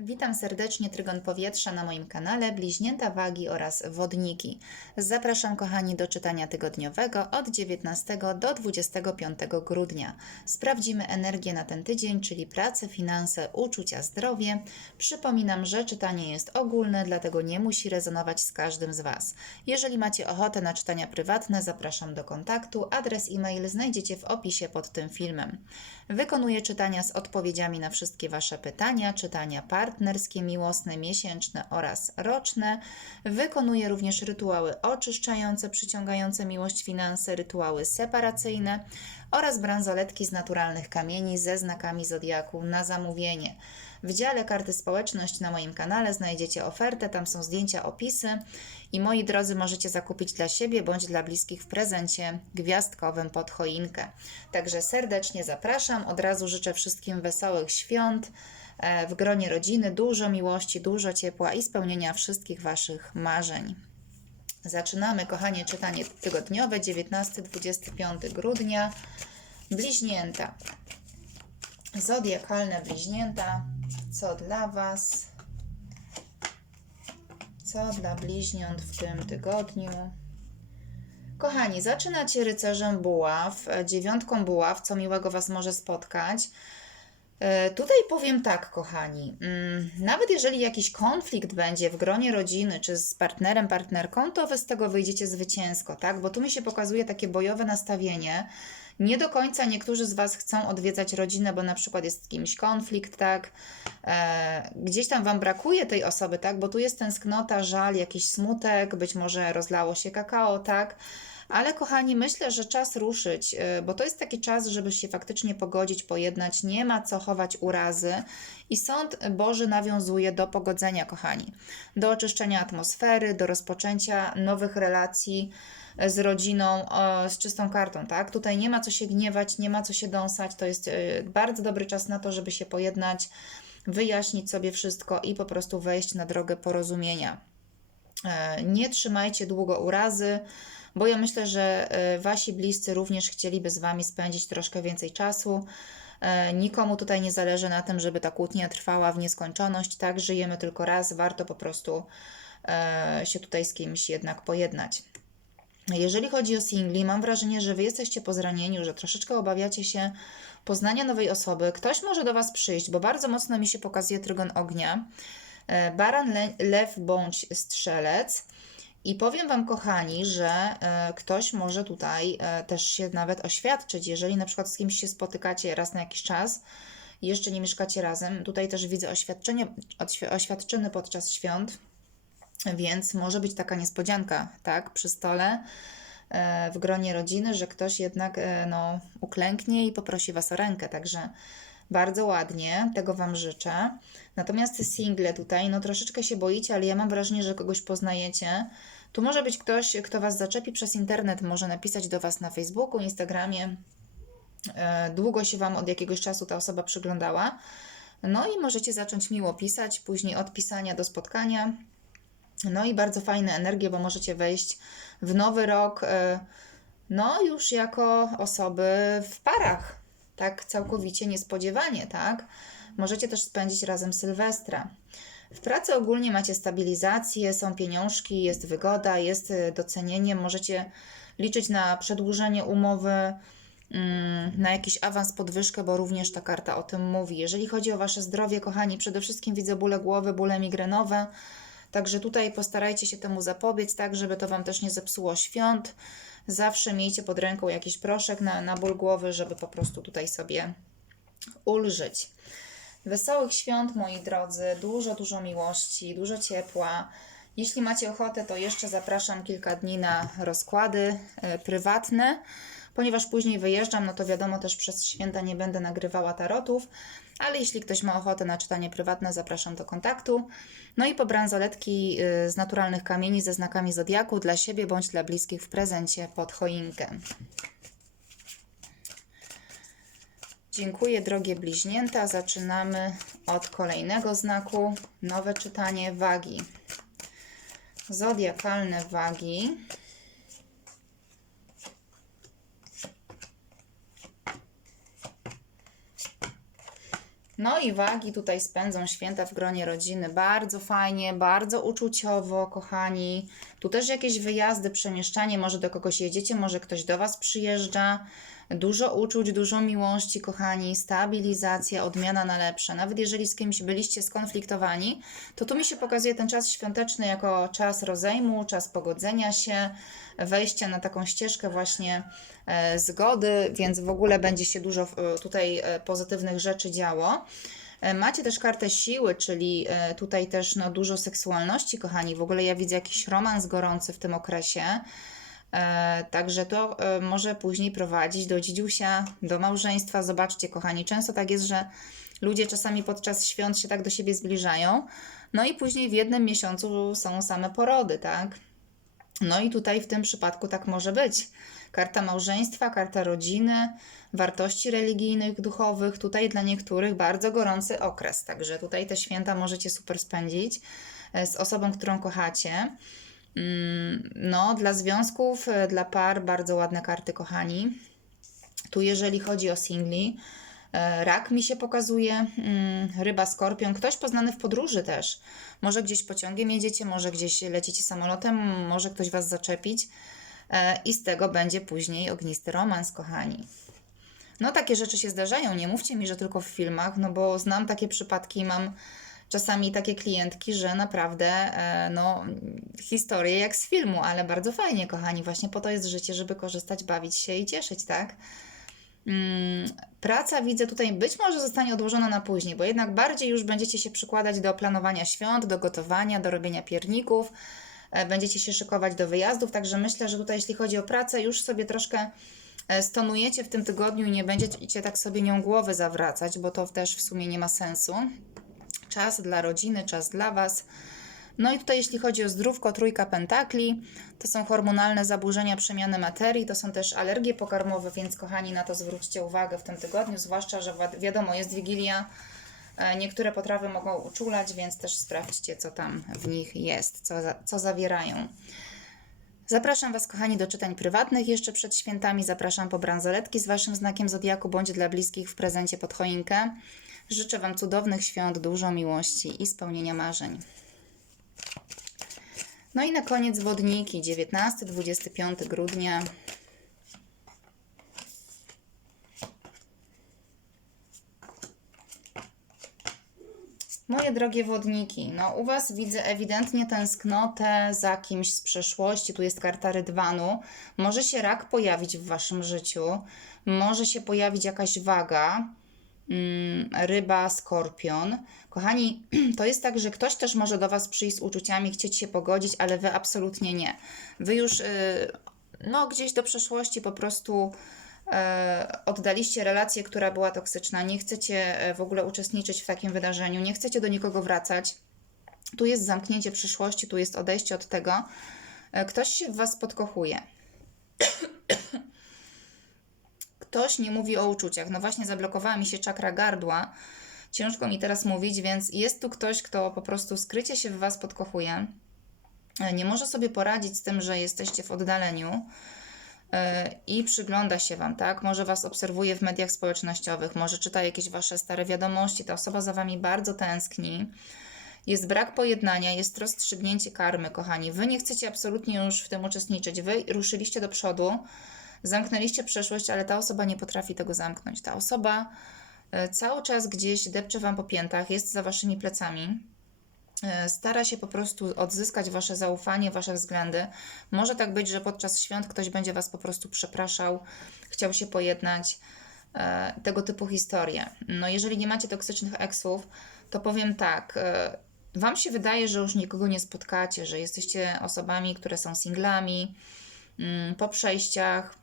Witam serdecznie Trygon Powietrza na moim kanale Bliźnięta Wagi oraz Wodniki. Zapraszam kochani do czytania tygodniowego od 19 do 25 grudnia. Sprawdzimy energię na ten tydzień, czyli pracę, finanse, uczucia, zdrowie. Przypominam, że czytanie jest ogólne, dlatego nie musi rezonować z każdym z Was. Jeżeli macie ochotę na czytania prywatne, zapraszam do kontaktu. Adres e-mail znajdziecie w opisie pod tym filmem. Wykonuję czytania z odpowiedziami na wszystkie Wasze pytania, czytania partnerskie, miłosne, miesięczne oraz roczne. Wykonuję również rytuały oczyszczające, przyciągające miłość, finanse, rytuały separacyjne oraz bransoletki z naturalnych kamieni ze znakami zodiaku na zamówienie. W dziale karty społeczność na moim kanale znajdziecie ofertę, tam są zdjęcia, opisy i moi drodzy możecie zakupić dla siebie bądź dla bliskich w prezencie gwiazdkowym pod choinkę. Także serdecznie zapraszam, od razu życzę wszystkim wesołych świąt w gronie rodziny, dużo miłości, dużo ciepła i spełnienia wszystkich Waszych marzeń. Zaczynamy, kochanie, czytanie tygodniowe 19-25 grudnia. Bliźnięta. Zodiakalne bliźnięta. Co dla Was? Co dla bliźniąt w tym tygodniu? Kochani, zaczynacie rycerzem buław, e, dziewiątką buław, co miłego Was może spotkać. E, Tutaj powiem tak, kochani. mm, Nawet jeżeli jakiś konflikt będzie w gronie rodziny, czy z partnerem, partnerką, to wy z tego wyjdziecie zwycięsko, tak? Bo tu mi się pokazuje takie bojowe nastawienie. Nie do końca niektórzy z Was chcą odwiedzać rodzinę, bo na przykład jest z kimś konflikt, tak? E, gdzieś tam Wam brakuje tej osoby, tak? Bo tu jest tęsknota, żal, jakiś smutek, być może rozlało się kakao, tak? Ale kochani, myślę, że czas ruszyć, y, bo to jest taki czas, żeby się faktycznie pogodzić, pojednać. Nie ma co chować urazy. I sąd Boży nawiązuje do pogodzenia, kochani, do oczyszczenia atmosfery, do rozpoczęcia nowych relacji y, z rodziną, z czystą kartą, tak? Tutaj nie ma co się gniewać, nie ma co się dąsać. To jest y, bardzo dobry czas na to, żeby się pojednać, wyjaśnić sobie wszystko i po prostu wejść na drogę porozumienia. Nie trzymajcie długo urazy, bo ja myślę, że e, wasi bliscy również chcieliby z wami spędzić troszkę więcej czasu. E, Nikomu tutaj nie zależy na tym, żeby ta kłótnia trwała w nieskończoność. Tak, żyjemy tylko raz, warto po prostu e, się tutaj z kimś jednak pojednać. Jeżeli chodzi o singli, mam wrażenie, że wy jesteście po zranieniu, że troszeczkę obawiacie się poznania nowej osoby. Ktoś może do was przyjść, bo bardzo mocno mi się pokazuje trygon ognia. E, Baran, le, lew bądź strzelec. I powiem Wam, kochani, że e, ktoś może tutaj e, też się nawet oświadczyć, jeżeli na przykład z kimś się spotykacie raz na jakiś czas jeszcze nie mieszkacie razem. Tutaj też widzę oświadczenie, oświadczyny podczas świąt, więc może być taka niespodzianka, tak, przy stole e, w gronie rodziny, że ktoś jednak no, uklęknie i poprosi Was o rękę. Także bardzo ładnie, tego Wam życzę. Natomiast single tutaj, no troszeczkę się boicie, ale ja mam wrażenie, że kogoś poznajecie. Tu może być ktoś, kto Was zaczepi przez internet, może napisać do Was na Facebooku, Instagramie. E, Długo się Wam od jakiegoś czasu ta osoba przyglądała. No i możecie zacząć miło pisać, później od pisania do spotkania. No i bardzo fajne energie, bo możecie wejść w nowy rok, e, no już jako osoby w parach, tak całkowicie niespodziewanie, tak? Możecie też spędzić razem Sylwestra. W pracy ogólnie macie stabilizację, są pieniążki, jest wygoda, jest e, docenienie, możecie liczyć na przedłużenie umowy, mm, na jakiś awans, podwyżkę, bo również ta karta o tym mówi. Jeżeli chodzi o Wasze zdrowie, kochani, przede wszystkim widzę bóle głowy, bóle migrenowe, Także tutaj postarajcie się temu zapobiec, tak, żeby to Wam też nie zepsuło świąt. Zawsze miejcie pod ręką jakiś proszek na, na ból głowy, żeby po prostu tutaj sobie ulżyć. Wesołych świąt, moi drodzy, dużo, dużo miłości, dużo ciepła. Jeśli macie ochotę, to jeszcze zapraszam kilka dni na rozkłady e, prywatne. Ponieważ później wyjeżdżam, no to wiadomo, też przez święta nie będę nagrywała tarotów, ale jeśli ktoś ma ochotę na czytanie prywatne, zapraszam do kontaktu. No i po bransoletki y, z naturalnych kamieni ze znakami zodiaku dla siebie bądź dla bliskich w prezencie pod choinkę. Dziękuję, drogie bliźnięta. Zaczynamy od kolejnego znaku. Nowe czytanie wagi. Zodiakalne wagi. No i wagi tutaj spędzą święta w gronie rodziny. Bardzo fajnie, bardzo uczuciowo, kochani. Tu też jakieś wyjazdy, przemieszczanie, może do kogoś jedziecie, może ktoś do Was przyjeżdża. Dużo uczuć, dużo miłości, kochani, stabilizacja, odmiana na lepsze. Nawet jeżeli z kimś byliście skonfliktowani, to tu mi się pokazuje ten czas świąteczny jako czas rozejmu, czas pogodzenia się, wejścia na taką ścieżkę właśnie e, zgody, więc w ogóle będzie się dużo e, tutaj e, pozytywnych rzeczy działo. Macie też kartę siły, czyli tutaj też no, dużo seksualności, kochani. W ogóle ja widzę jakiś romans gorący w tym okresie. E, Także to e, może później prowadzić do dzidziusia, do małżeństwa. Zobaczcie, kochani, często tak jest, że ludzie czasami podczas świąt się tak do siebie zbliżają, no i później w jednym miesiącu są same porody, tak? No i tutaj w tym przypadku tak może być. Karta małżeństwa, karta rodziny, wartości religijnych, duchowych. Tutaj dla niektórych bardzo gorący okres, także tutaj te święta możecie super spędzić e, z osobą, którą kochacie. Mm, No, dla związków, e, dla par bardzo ładne karty, kochani. Tu jeżeli chodzi o singli, e, rak mi się pokazuje, mm, ryba, skorpion, ktoś poznany w podróży też. Może gdzieś pociągiem jedziecie, może gdzieś lecicie samolotem, może ktoś was zaczepić e, i z tego będzie później ognisty romans, kochani. No takie rzeczy się zdarzają, nie mówcie mi, że tylko w filmach, no bo znam takie przypadki, mam czasami takie klientki, że naprawdę e, no historie jak z filmu, ale bardzo fajnie, kochani, właśnie po to jest życie, żeby korzystać, bawić się i cieszyć, tak? Mm, Praca widzę tutaj być może zostanie odłożona na później, bo jednak bardziej już będziecie się przykładać do planowania świąt, do gotowania, do robienia pierników, e, będziecie się szykować do wyjazdów, także myślę, że tutaj jeśli chodzi o pracę, już sobie troszkę e, stonujecie w tym tygodniu i nie będziecie tak sobie nią głowy zawracać, bo to też w sumie nie ma sensu. Czas dla rodziny, czas dla Was. No i tutaj jeśli chodzi o zdrówko, trójka pentakli, to są hormonalne zaburzenia przemiany materii, to są też alergie pokarmowe, więc kochani, na to zwróćcie uwagę w tym tygodniu, zwłaszcza, że wi- wiadomo, jest Wigilia, e, niektóre potrawy mogą uczulać, więc też sprawdźcie, co tam w nich jest, co, co zawierają. Zapraszam Was, kochani, do czytań prywatnych jeszcze przed świętami. Zapraszam po bransoletki z Waszym znakiem zodiaku bądź dla bliskich w prezencie pod choinkę. Życzę Wam cudownych świąt, dużo miłości i spełnienia marzeń. No i na koniec wodniki 19-25 grudnia. Moje drogie wodniki, no u Was widzę ewidentnie tęsknotę za kimś z przeszłości. Tu jest karta rydwanu. Może się rak pojawić w Waszym życiu, może się pojawić jakaś waga, ryba, skorpion. Kochani, to jest tak, że ktoś też może do Was przyjść z uczuciami, chcieć się pogodzić, ale Wy absolutnie nie. Wy już, y, no, gdzieś do przeszłości po prostu e, oddaliście relację, która była toksyczna, nie chcecie e, w ogóle uczestniczyć w takim wydarzeniu, nie chcecie do nikogo wracać. Tu jest zamknięcie przyszłości, tu jest odejście od tego. E, Ktoś się w Was podkochuje. Ktoś nie mówi o uczuciach. No właśnie zablokowała mi się czakra gardła. Ciężko mi teraz mówić, więc jest tu ktoś, kto po prostu skrycie się w Was podkochuje. E, Nie może sobie poradzić z tym, że jesteście w oddaleniu e, i przygląda się Wam, tak? Może Was obserwuje w mediach społecznościowych, może czyta jakieś Wasze stare wiadomości. Ta osoba za Wami bardzo tęskni. Jest brak pojednania, jest rozstrzygnięcie karmy, kochani. Wy nie chcecie absolutnie już w tym uczestniczyć. Wy ruszyliście do przodu, zamknęliście przeszłość, ale ta osoba nie potrafi tego zamknąć. Ta osoba e, cały czas gdzieś depcze Wam po piętach, jest za Waszymi plecami e, stara się po prostu odzyskać Wasze zaufanie, Wasze względy. Może tak być, że podczas świąt ktoś będzie Was po prostu przepraszał, chciał się pojednać. E, Tego typu historie. No, jeżeli nie macie toksycznych eksów, to powiem tak. Wam się wydaje, że już nikogo nie spotkacie, że jesteście osobami, które są singlami mm, po przejściach.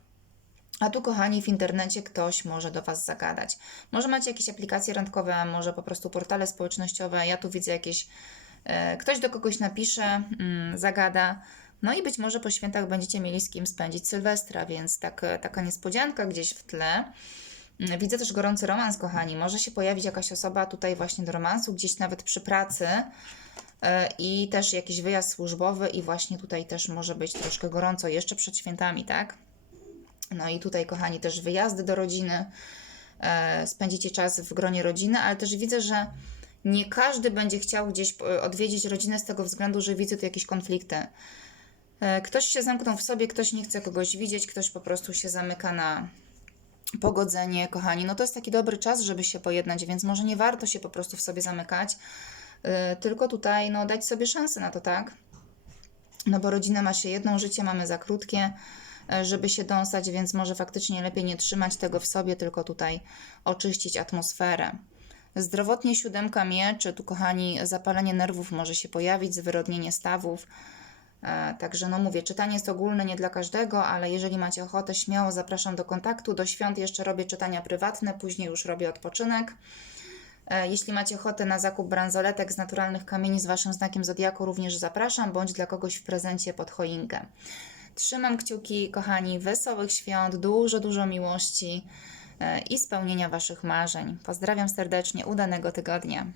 A tu, kochani, w internecie ktoś może do Was zagadać. Może macie jakieś aplikacje randkowe, może po prostu portale społecznościowe. Ja tu widzę jakieś. E, ktoś do kogoś napisze, mm, zagada. No i być może po świętach będziecie mieli z kim spędzić Sylwestra, więc tak, taka niespodzianka gdzieś w tle. Mm, Widzę też gorący romans, kochani. Może się pojawić jakaś osoba tutaj właśnie do romansu, gdzieś nawet przy pracy. E, I też jakiś wyjazd służbowy, i właśnie tutaj też może być troszkę gorąco jeszcze przed świętami, tak? No i tutaj, kochani, też wyjazdy do rodziny. e, spędzicie czas w gronie rodziny, ale też widzę, że nie każdy będzie chciał gdzieś e, odwiedzić rodzinę z tego względu, że widzę tu jakieś konflikty. E, Ktoś się zamknął w sobie, ktoś nie chce kogoś widzieć, ktoś po prostu się zamyka na pogodzenie, kochani. No to jest taki dobry czas, żeby się pojednać, więc może nie warto się po prostu w sobie zamykać, tylko tutaj no, dać sobie szansę na to, tak? No bo rodzina ma się jedną, życie mamy za krótkie, żeby się dąsać, więc może faktycznie lepiej nie trzymać tego w sobie, tylko tutaj oczyścić atmosferę. Zdrowotnie siódemka mieczy, tu kochani, zapalenie nerwów może się pojawić, zwyrodnienie stawów. E, Także no mówię, czytanie jest ogólne, nie dla każdego, ale jeżeli macie ochotę, śmiało zapraszam do kontaktu. Do świąt jeszcze robię czytania prywatne, później już robię odpoczynek. E, Jeśli macie ochotę na zakup bransoletek z naturalnych kamieni z Waszym znakiem Zodiaku, również zapraszam, bądź dla kogoś w prezencie pod choinkę. Trzymam kciuki, kochani, wesołych świąt, dużo, dużo miłości e, i spełnienia Waszych marzeń. Pozdrawiam serdecznie, udanego tygodnia.